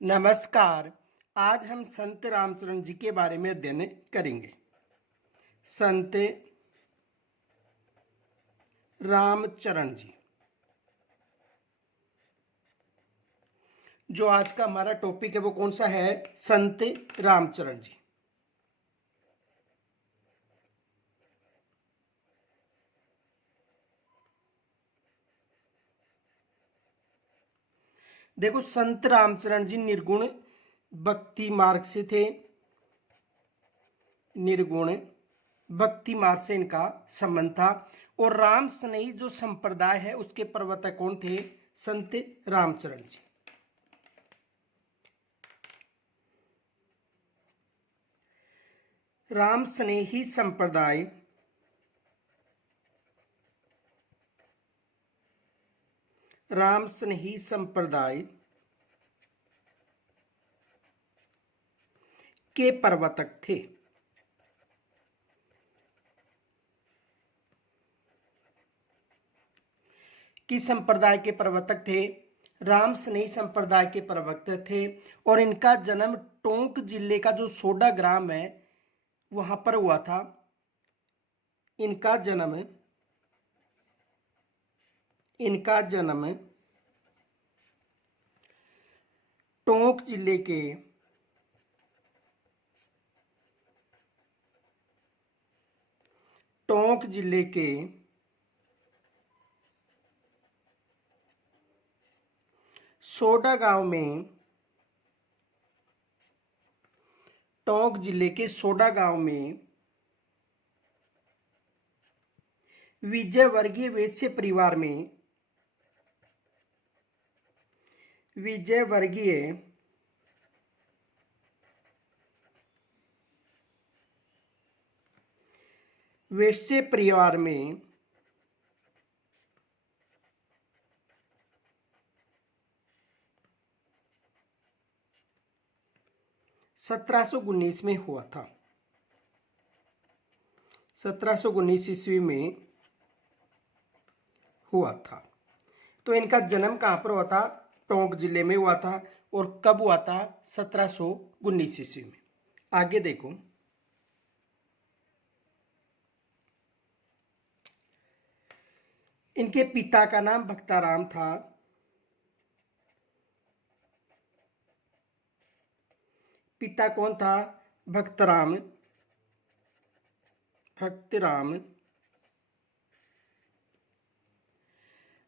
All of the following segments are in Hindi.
नमस्कार। आज हम संत रामचरण जी के बारे में अध्ययन करेंगे। संत रामचरण जी, जो आज का हमारा टॉपिक है वो कौन सा है? संत रामचरण जी। देखो, संत रामचरण जी निर्गुण भक्ति मार्ग से थे। निर्गुण भक्ति मार्ग से इनका संबंध था। और राम स्नेही जो संप्रदाय है उसके प्रवर्तक कौन थे? संत रामचरण जी। राम स्नेही संप्रदाय राम स्नेही संप्रदाय के प्रवर्तक थे। किस संप्रदाय के प्रवर्तक थे? राम स्नेही संप्रदाय के प्रवर्तक थे। और इनका जन्म टोंक जिले का जो सोडा ग्राम है वहां पर हुआ था। इनका जन्म टोंक जिले के सोडा गांव में टोंक जिले के सोडा गांव में विजय वर्गीय वैश्य परिवार में वैश्य परिवार में 1719 में हुआ था। 1719 ईस्वी में हुआ था। तो इनका जन्म कहां पर हुआ था? टोंक जिले में हुआ था। और कब हुआ था? 1719 ईस्वी में। आगे देखो, इनके पिता का नाम भक्ताराम था। पिता कौन था? भक्तराम।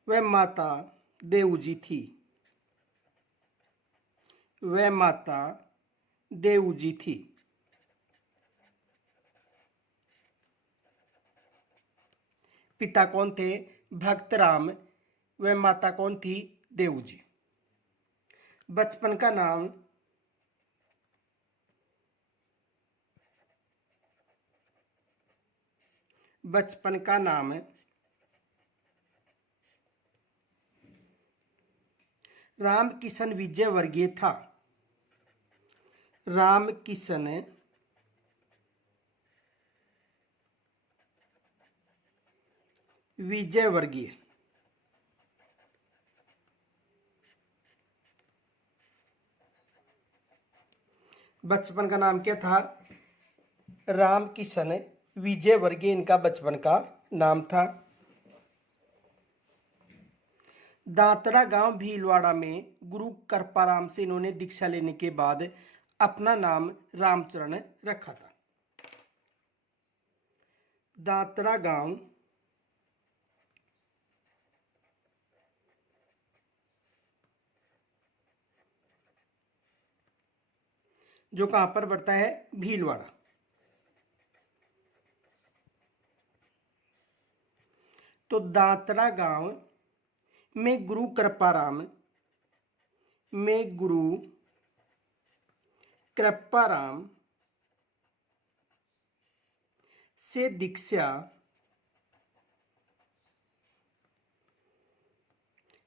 वह माता देवूजी थी। पिता कौन थे? भक्तराम। वह माता कौन थी? देवूजी। बचपन का नाम रामकिशन विजय वर्गीय था। रामकिशन विजय वर्गीय। बचपन का नाम क्या था? रामकिशन विजय वर्गीय इनका बचपन का नाम था। दांतरा गांव भीलवाड़ा में गुरु कृपाराम से इन्होंने दीक्षा लेने के बाद अपना नाम रामचरण रखा था। दांतरा गांव जो कहां पर पड़ता है? भीलवाड़ा। तो दांतरा गांव में गुरु कृपाराम से दीक्षा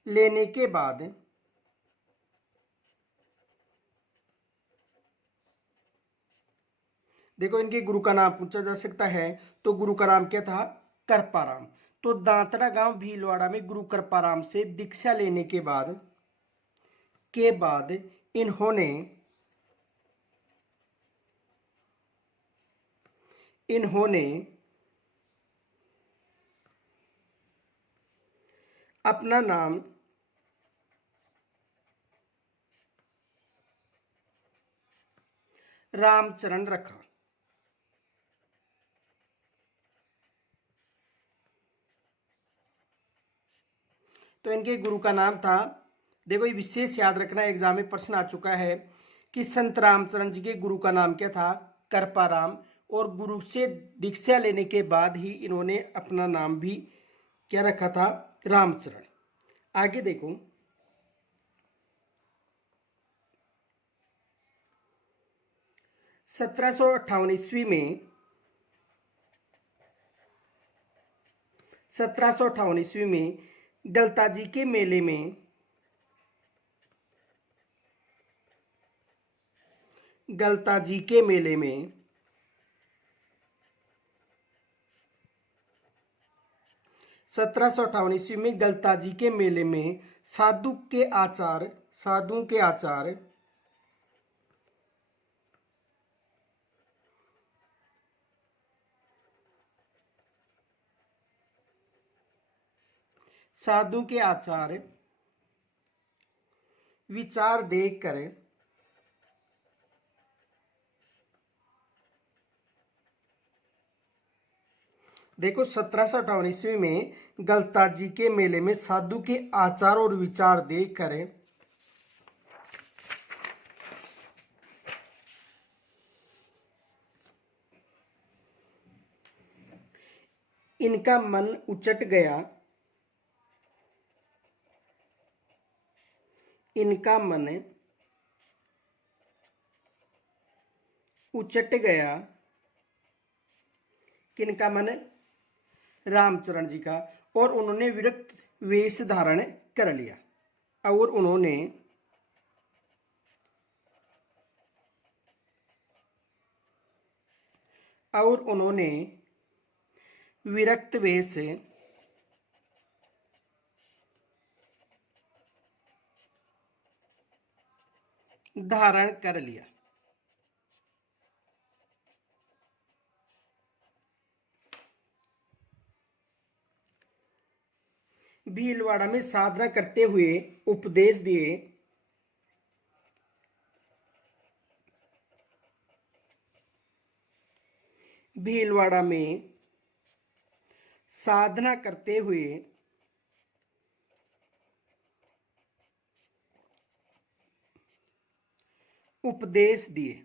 लेने के बाद देखो, इनके गुरु का नाम पूछा जा सकता है। तो गुरु का नाम क्या था? कृपाराम। तो दांतरा गांव भीलवाड़ा में गुरु कृपाराम से दीक्षा लेने के बाद इन्होंने इन्होंने अपना नाम रामचरण रखा। तो इनके गुरु का नाम था, देखो ये विशेष याद रखना, एग्जाम में प्रश्न आ चुका है कि संत रामचरण जी के गुरु का नाम क्या था, कृपाराम। और गुरु से दीक्षा लेने के बाद ही इन्होंने अपना नाम भी क्या रखा था, रामचरण। आगे देखो, 1758 ईस्वी में 1758 ईस्वी में गलता जी के मेले में गलता जी के मेले में 1758 ईस्वी में गलता जी के मेले में साधु के आचार साधु के आचार विचार देखकर देखो 1758 ईस्वी में गलता जी के मेले में साधु के आचार और विचार देखकर इनका मन उचट गया। इनका मन उचट गया। किनका मन, रामचरण जी का। और उन्होंने विरक्त वेश धारण कर लिया। और उन्होंने विरक्त वेश धारण कर लिया। भीलवाड़ा में साधना करते हुए उपदेश दिए। भीलवाड़ा में साधना करते हुए उपदेश दिए।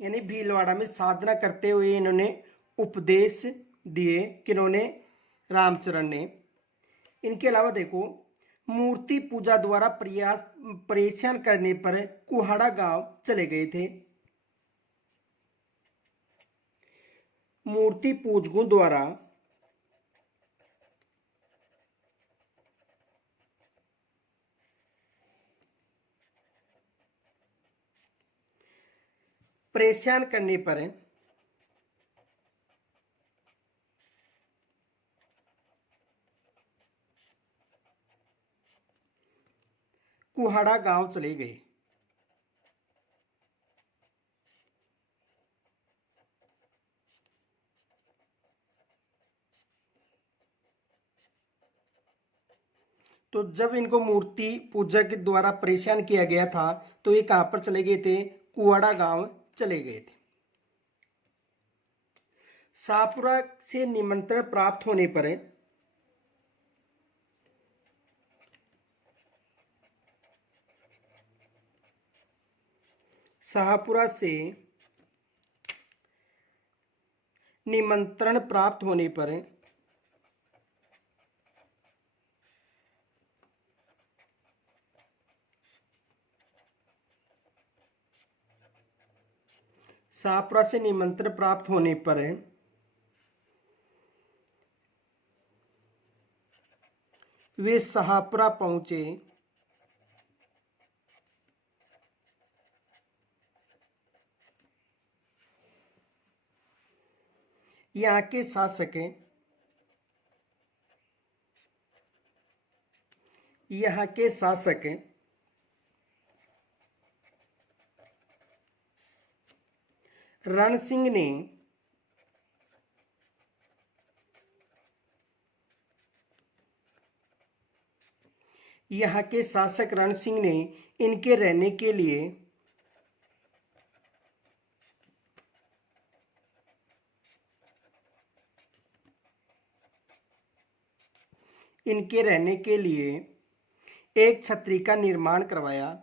यानी भीलवाड़ा में साधना करते हुए इन्होंने उपदेश दिए। किन्होंने, रामचरण ने। इनके अलावा देखो, मूर्ति पूजा द्वारा परेशान करने पर कुहाड़ा गांव चले गए थे। मूर्ति पूजकों द्वारा परेशान करने पर कुहाड़ा गांव चले गए। तो जब इनको मूर्ति पूजा के द्वारा परेशान किया गया था तो ये कहां पर चले गए थे, कुहाड़ा गांव चले गए थे। शाहपुरा से निमंत्रण प्राप्त होने पर शाहपुरा से निमंत्रण प्राप्त होने पर शाहपुरा से निमंत्रण प्राप्त होने पर वे शाहपुरा पहुंचे। यहाँ के शासक यहाँ के शासक रण सिंह ने यहाँ के शासक रण सिंह ने इनके रहने के लिए एक छतरी का निर्माण करवाया।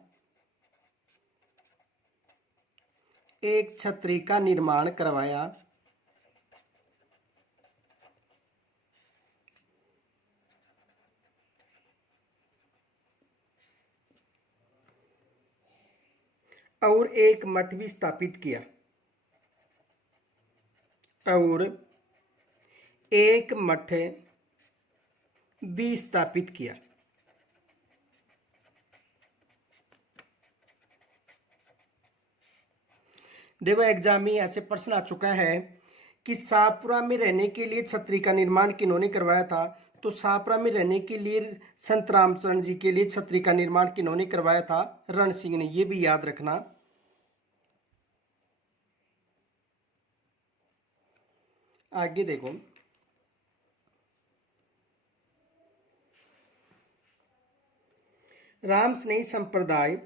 एक छतरी का निर्माण करवाया। और एक मठ भी स्थापित किया। और एक मठ भी स्थापित किया। देखो एग्जाम में ऐसे प्रश्न आ चुका है कि शाहपुरा में रहने के लिए छतरी का निर्माण किन्होंने करवाया था। तो शाहपुरा में रहने के लिए संत रामचरण जी के लिए छतरी का निर्माण किन्होंने करवाया था? रण सिंह ने। ये भी याद रखना। आगे देखो, राम स्नेही संप्रदाय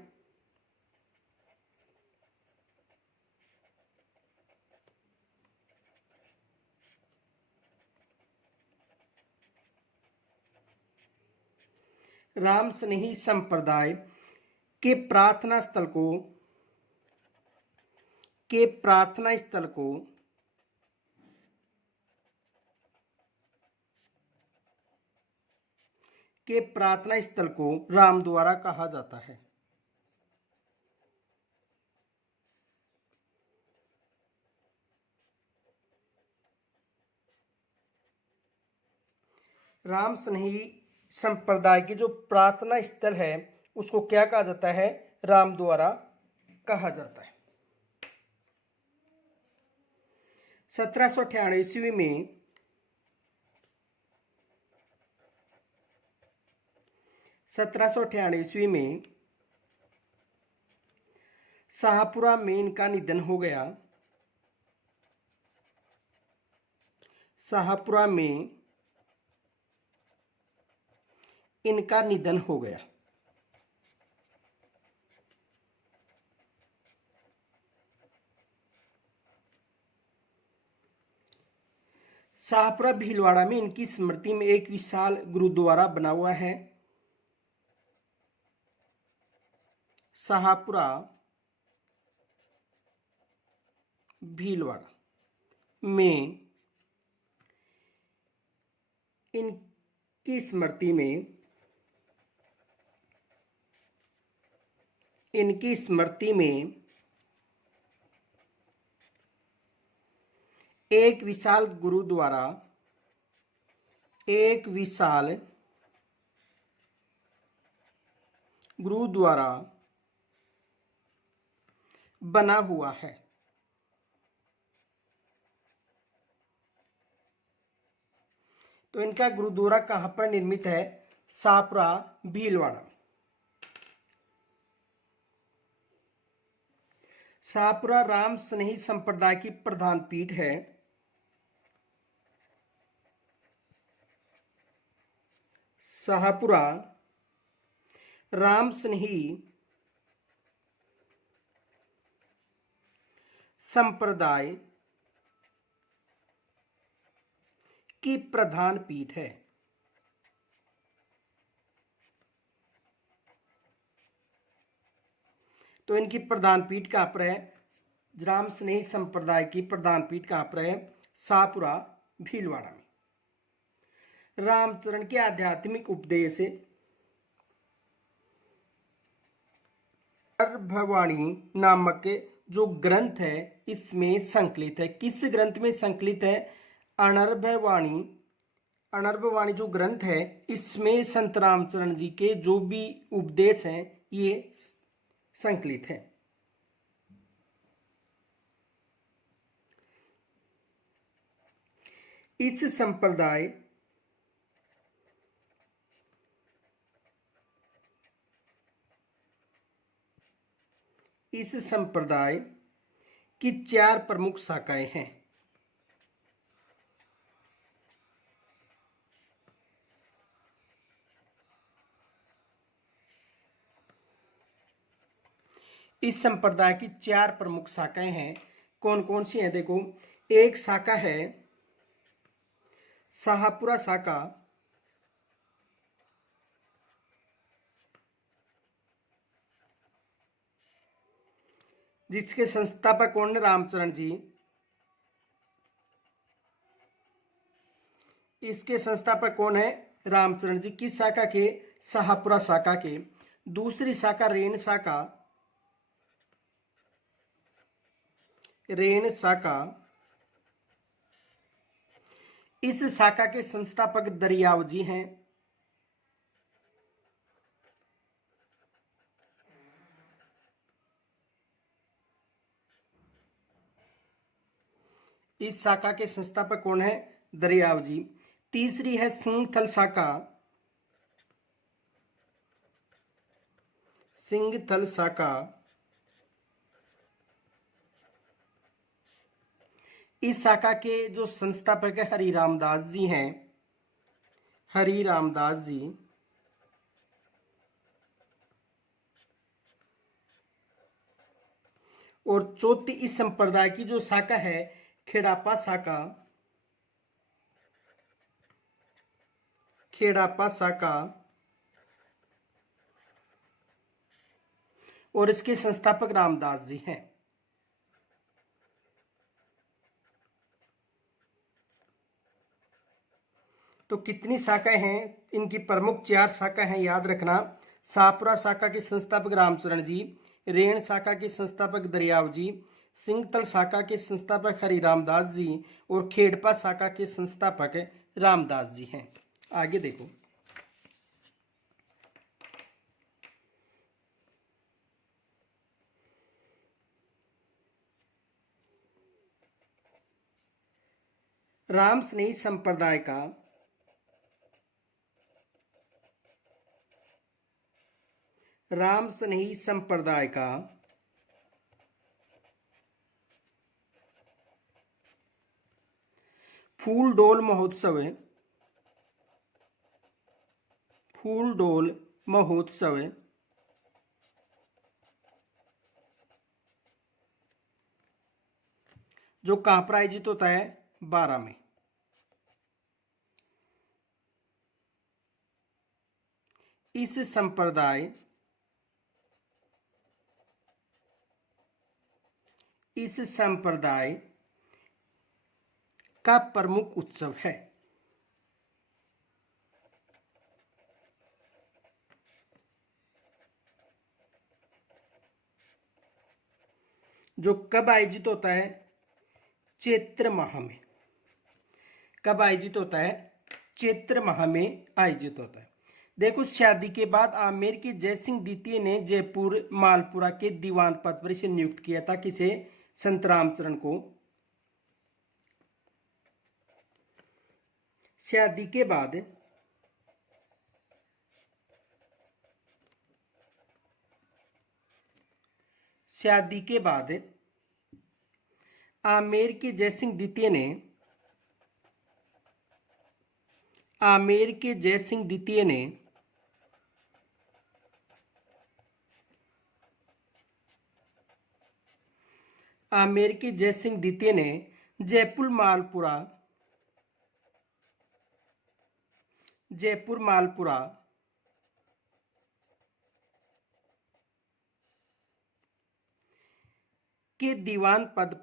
राम स्नेही संप्रदाय के प्रार्थना स्थल को रामद्वारा कहा जाता है। राम स्नेही संप्रदाय की जो प्रार्थना स्थल है उसको क्या कहा जाता है? रामद्वारा कहा जाता है। 1798 ईस्वी में शाहपुरा में इनका निधन हो गया। शाहपुरा में इनका निधन हो गया। शाहपुरा भीलवाड़ा में इनकी स्मृति में एक विशाल गुरुद्वारा बना हुआ है। शाहपुरा भीलवाड़ा में इनकी स्मृति में एक विशाल गुरुद्वारा बना हुआ है। तो इनका गुरुद्वारा कहां पर निर्मित है? शाहपुरा भीलवाड़ा। शाहपुरा राम स्नेही संप्रदाय की प्रधान पीठ है। शाहपुरा राम स्नेही संप्रदाय की प्रधान पीठ है। तो इनकी प्रधान पीठ कहां पर है? राम स्नेही संप्रदाय की प्रधान पीठ कहां पर है? शाहपुरा भीलवाड़ा में। रामचरण के आध्यात्मिक उपदेश अनर्भवाणी नामक जो ग्रंथ है इसमें संकलित है। किस ग्रंथ में संकलित है? अनर्भवाणी जो ग्रंथ है इसमें संत रामचरण जी के जो भी उपदेश हैं ये संकलित है। इस संप्रदाय इस संप्रदाय की 4 प्रमुख शाखाएं हैं। इस संप्रदाय की 4 प्रमुख शाखाएं हैं। कौन कौन सी हैं? देखो, एक शाखा है शाहपुरा शाखा, जिसके संस्थापक कौन है? रामचरण जी। इसके संस्थापक कौन है? रामचरण जी। किस शाखा के? शाहपुरा शाखा के। दूसरी शाखा रेन शाखा, रेन शाखा, इस शाखा के संस्थापक दरियाव जी हैं। इस शाखा के संस्थापक कौन है? दरियाव जी। तीसरी है सिंहथल शाखा, सिंहथल शाखा, इस शाखा के जो संस्थापक है हरि रामदास जी हैं, हरि रामदास जी। और चौथी इस संप्रदाय की जो शाखा है खेड़ापा शाखा, खेड़ापा शाखा, और इसके संस्थापक रामदास जी हैं। तो कितनी शाखाएं हैं? इनकी प्रमुख 4 शाखाएं हैं, याद रखना। शाहपुरा शाखा के संस्थापक रामचरण जी, रेण शाखा के संस्थापक दरियाव जी, सिंहथल शाखा के संस्थापक हरि रामदास जी, और खेड़पा शाखा के संस्थापक रामदास जी हैं। आगे देखो, राम स्नेही संप्रदाय का राम स्नेही संप्रदाय का फूलडोल महोत्सव, फूलडोल महोत्सव जो कहां पर आयोजित होता है? 12 में। इस संप्रदाय का प्रमुख उत्सव है। जो कब आयोजित होता है? चैत्र माह में। कब आयोजित होता है? चैत्र माह में आयोजित होता है। देखो, शादी के बाद आमेर के जयसिंह द्वितीय ने जयपुर मालपुरा के दीवान पद पर इसे नियुक्त किया था। किसे? संत रामचरण को। शादी के बाद आमेर के जयसिंह द्वितीय ने आमेर के जयसिंह द्वितीय ने जयपुर मालपुरा के दीवान पद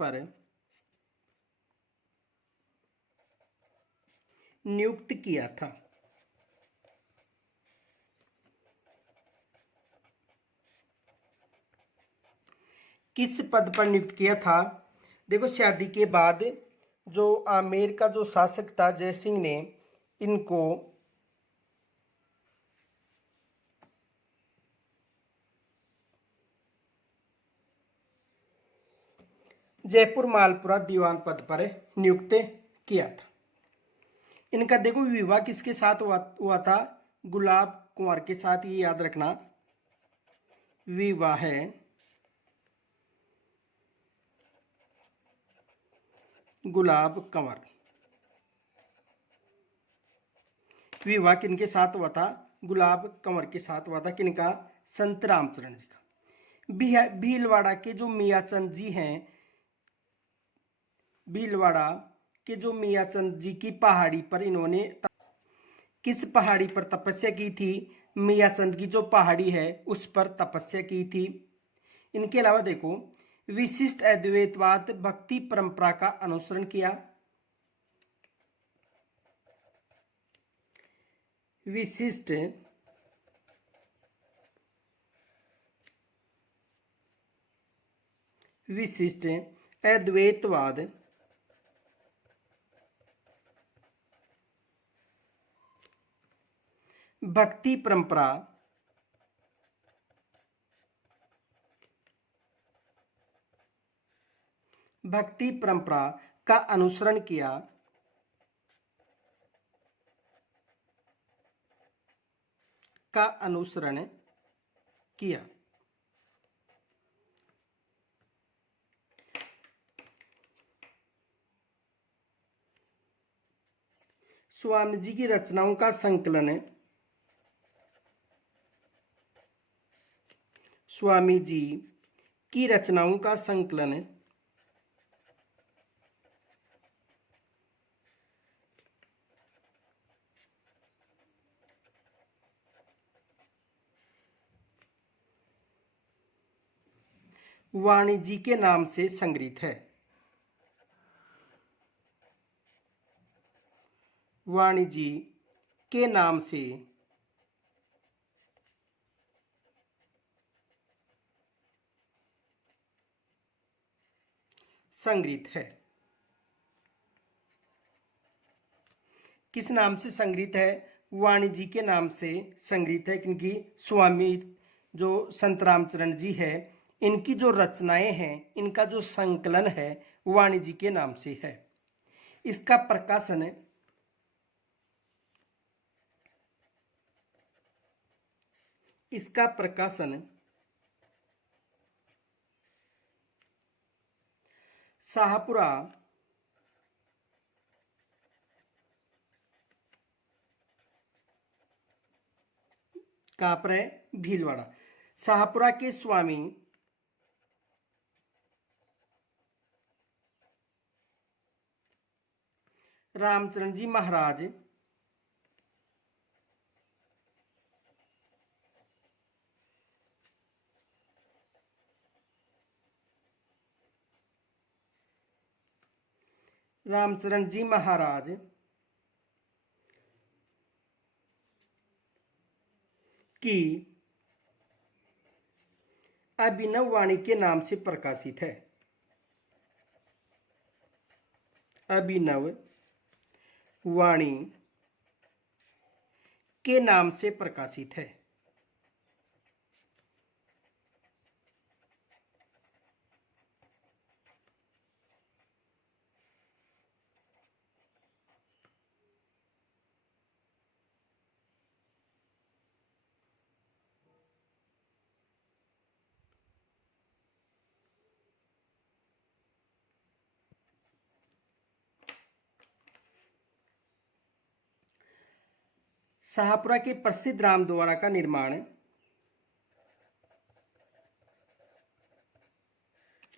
पर नियुक्त किया था। किस पद पर नियुक्त किया था? देखो, शादी के बाद जो आमेर का जो शासक था जयसिंह ने इनको जयपुर मालपुरा दीवान पद पर नियुक्त किया था। इनका देखो विवाह किसके साथ हुआ था? गुलाब कुंवर के साथ, ये याद रखना, विवाह गुलाब कंवर। विवाह किनके साथ हुआ था? गुलाब कंवर के साथ हुआ था। किनका? संत रामचरण जी का। भीलवाड़ा के जो मियाचंद जी हैं, भीलवाड़ा के जो मियाचंद जी की पहाड़ी पर इन्होंने किस पहाड़ी पर तपस्या की थी? मियाचंद की जो पहाड़ी है उस पर तपस्या की थी। इनके अलावा देखो, विशिष्ट अद्वैतवाद भक्ति परंपरा का अनुसरण किया। विशिष्ट अद्वैतवाद भक्ति परंपरा का अनुसरण किया। स्वामी जी की रचनाओं का संकलन है। स्वामी जी की रचनाओं का संकलन है। वाणी जी के नाम से संग्रहित है। वाणी जी के नाम से संग्रहित है। किस नाम से संग्रहित है? वाणी जी के नाम से संग्रहित है, क्योंकि स्वामी जो संत रामचरण जी है, इनकी जो रचनाएं हैं, इनका जो संकलन है, वाणी जी के नाम से है। इसका प्रकाशन शाहपुरा कहाँ पर है? भीलवाड़ा। शाहपुरा के स्वामी रामचरण जी महाराज की अभिनव वाणी के नाम से प्रकाशित है। अभिनव वाणी के नाम से प्रकाशित है। शाहपुरा के प्रसिद्ध रामद्वारा का निर्माण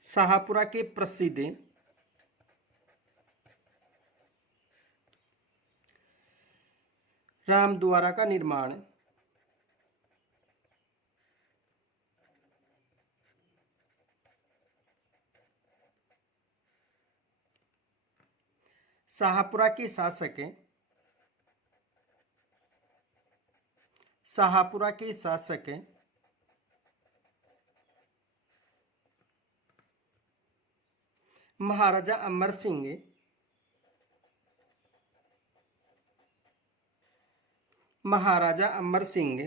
शाहपुरा के प्रसिद्ध रामद्वारा का निर्माण शाहपुरा के शासक महाराजा अमर सिंह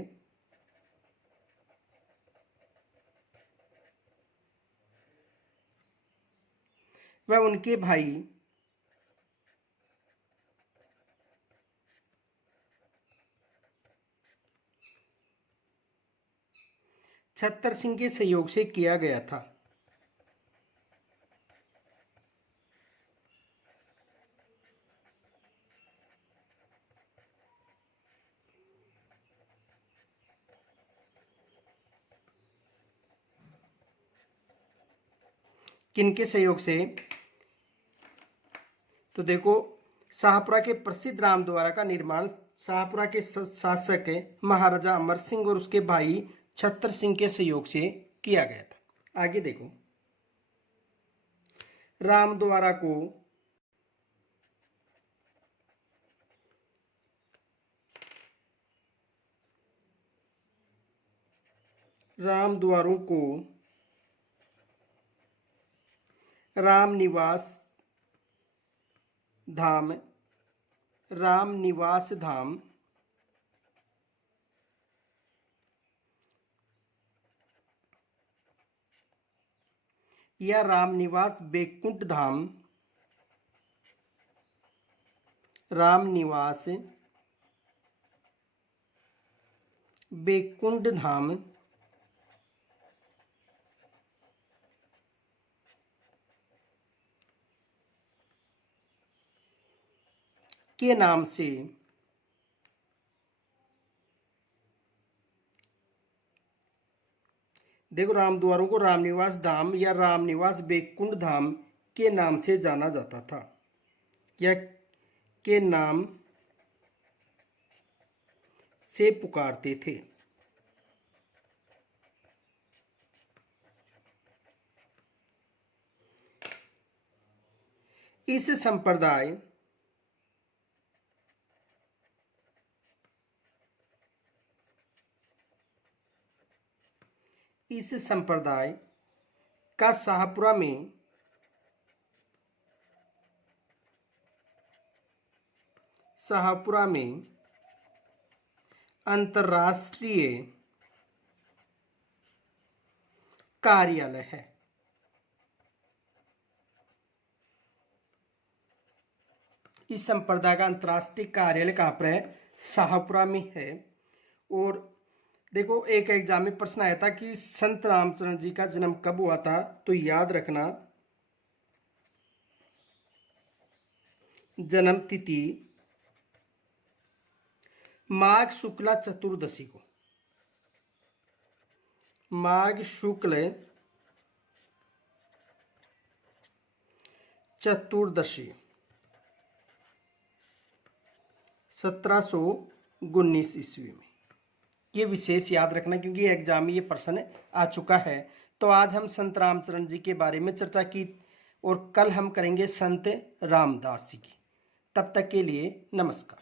व उनके भाई छतर सिंह के सहयोग से किया गया था। किनके सहयोग से? तो देखो, शाहपुरा के प्रसिद्ध रामद्वारा का निर्माण शाहपुरा के शासक महाराजा अमर सिंह और उसके भाई छतर सिंह के सहयोग से किया गया था। आगे देखो, रामद्वारा को रामद्वारों को रामनिवास धाम या रामनिवास बैकुंठ धाम, रामनिवास बैकुंठ धाम के नाम से देखो, रामद्वारों को रामनिवास धाम या रामनिवास बैकुंठ धाम के नाम से जाना जाता था, या के नाम से पुकारते थे। इस संप्रदाय का शाहपुरा में अंतर्राष्ट्रीय कार्यालय है। इस संप्रदाय का अंतर्राष्ट्रीय कार्यालय कहाँ पर है? शाहपुरा में है। और देखो, एक एग्जाम में प्रश्न आया था कि संत रामचरण जी का जन्म कब हुआ था, तो याद रखना जन्म तिथि माघ शुक्ला चतुर्दशी को, माघ शुक्ल चतुर्दशी 1719 ईस्वी में। ये विशेष याद रखना, क्योंकि एग्जाम में ये प्रश्न आ चुका है। तो आज हम संत रामचरण जी के बारे में चर्चा की और कल हम करेंगे संत रामदास जी की। तब तक के लिए नमस्कार।